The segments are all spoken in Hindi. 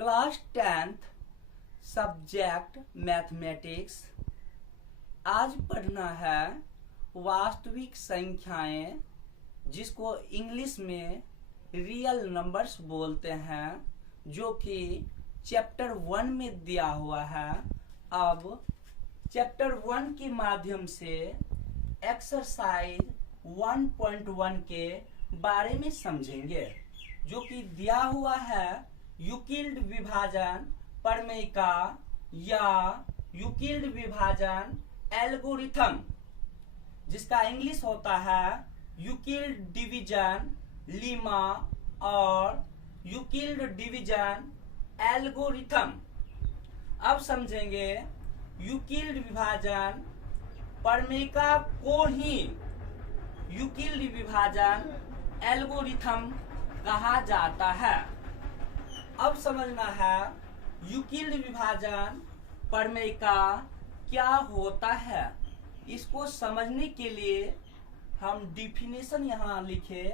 Class 10th subject mathematics. आज पढ़ना है वास्तविक संख्याएं, जिसको इंग्लिश में रियल नंबर्स बोलते हैं, जो कि चैप्टर 1 में दिया हुआ है। अब चैप्टर 1 के माध्यम से एक्सरसाइज 1.1 के बारे में समझेंगे, जो कि दिया हुआ है यूक्लिड विभाजन प्रमेयिका या यूक्लिड विभाजन एल्गोरिथम, जिसका इंग्लिश होता है यूक्लिड डिवीजन लीमा और यूक्लिड डिवीजन एल्गोरिथम। अब समझेंगे यूक्लिड विभाजन प्रमेयिका को ही यूक्लिड विभाजन एल्गोरिथम कहा जाता है। अब समझना है यूक्लिड विभाजन प्रमेयिका क्या होता है। इसको समझने के लिए हम डिफिनेशन यहाँ लिखे।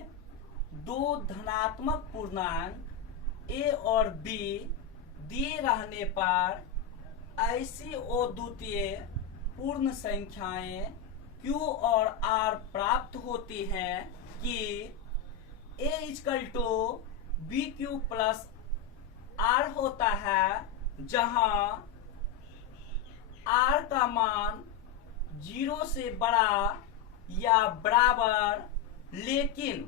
दो धनात्मक पूर्णांक ए और बी दिए रहने पर ऐसी अद्वितीय पूर्ण संख्याएं Q और R प्राप्त होती हैं कि A = BQ प्लस R होता है, जहां R का मान 0 से बड़ा या बराबर लेकिन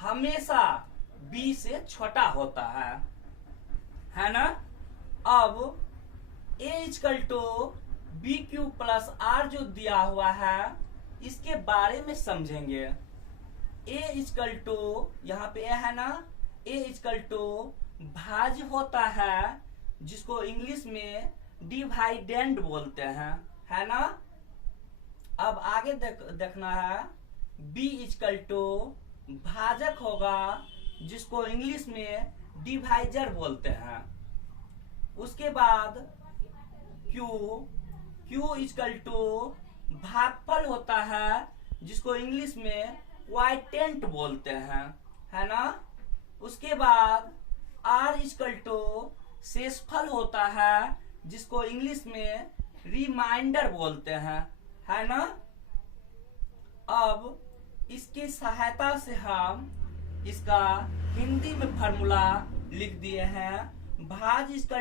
हमेशा B से छोटा होता है ना। अब A = BQ प्लस R जो दिया हुआ है, इसके बारे में समझेंगे। A = यहाँ पे है ना, A = भाज्य होता है, जिसको इंग्लिश में डिवाइडेंड बोलते हैं, है ना। अब आगे देखना है B = भाजक होगा, जिसको इंग्लिश में डिवाइजर बोलते हैं। उसके बाद Q = भागफल होता है, जिसको इंग्लिश में क्वाइटेंट बोलते हैं, है ना। उसके बाद R = शेषफल होता है, जिसको इंग्लिश में रिमाइंडर बोलते हैं, है ना। अब इसकी सहायता से हम इसका हिंदी में फॉर्मूला लिख दिए हैं। भाज =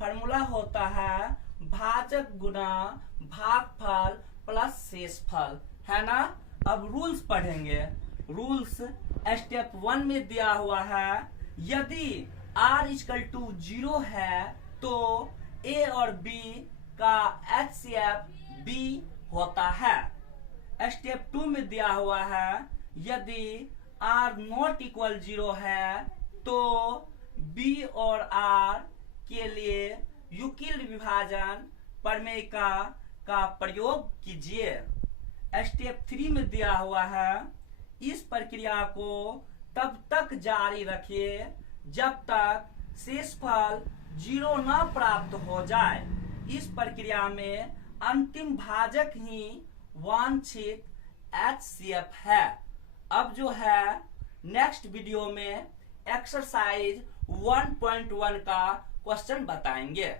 फॉर्मूला होता है भाजक गुना भागफल प्लस शेषफल, है ना। अब रूल्स पढ़ेंगे। रूल्स स्टेप 1 में दिया हुआ है, यदि R = 0 है तो A और B का HCF B होता है। स्टेप 2 में दिया हुआ है, यदि R ≠ 0 है तो B और R के लिए यूक्लिड विभाजन प्रमेयिका का प्रयोग कीजिए। स्टेप 3 में दिया हुआ है, इस प्रक्रिया को तब तक जारी रखिए जब तक शेषफल 0 न प्राप्त हो जाए। इस प्रक्रिया में अंतिम भाजक ही वांछित HCF है। अब जो है नेक्स्ट वीडियो में एक्सरसाइज 1.1 का क्वेश्चन बताएंगे।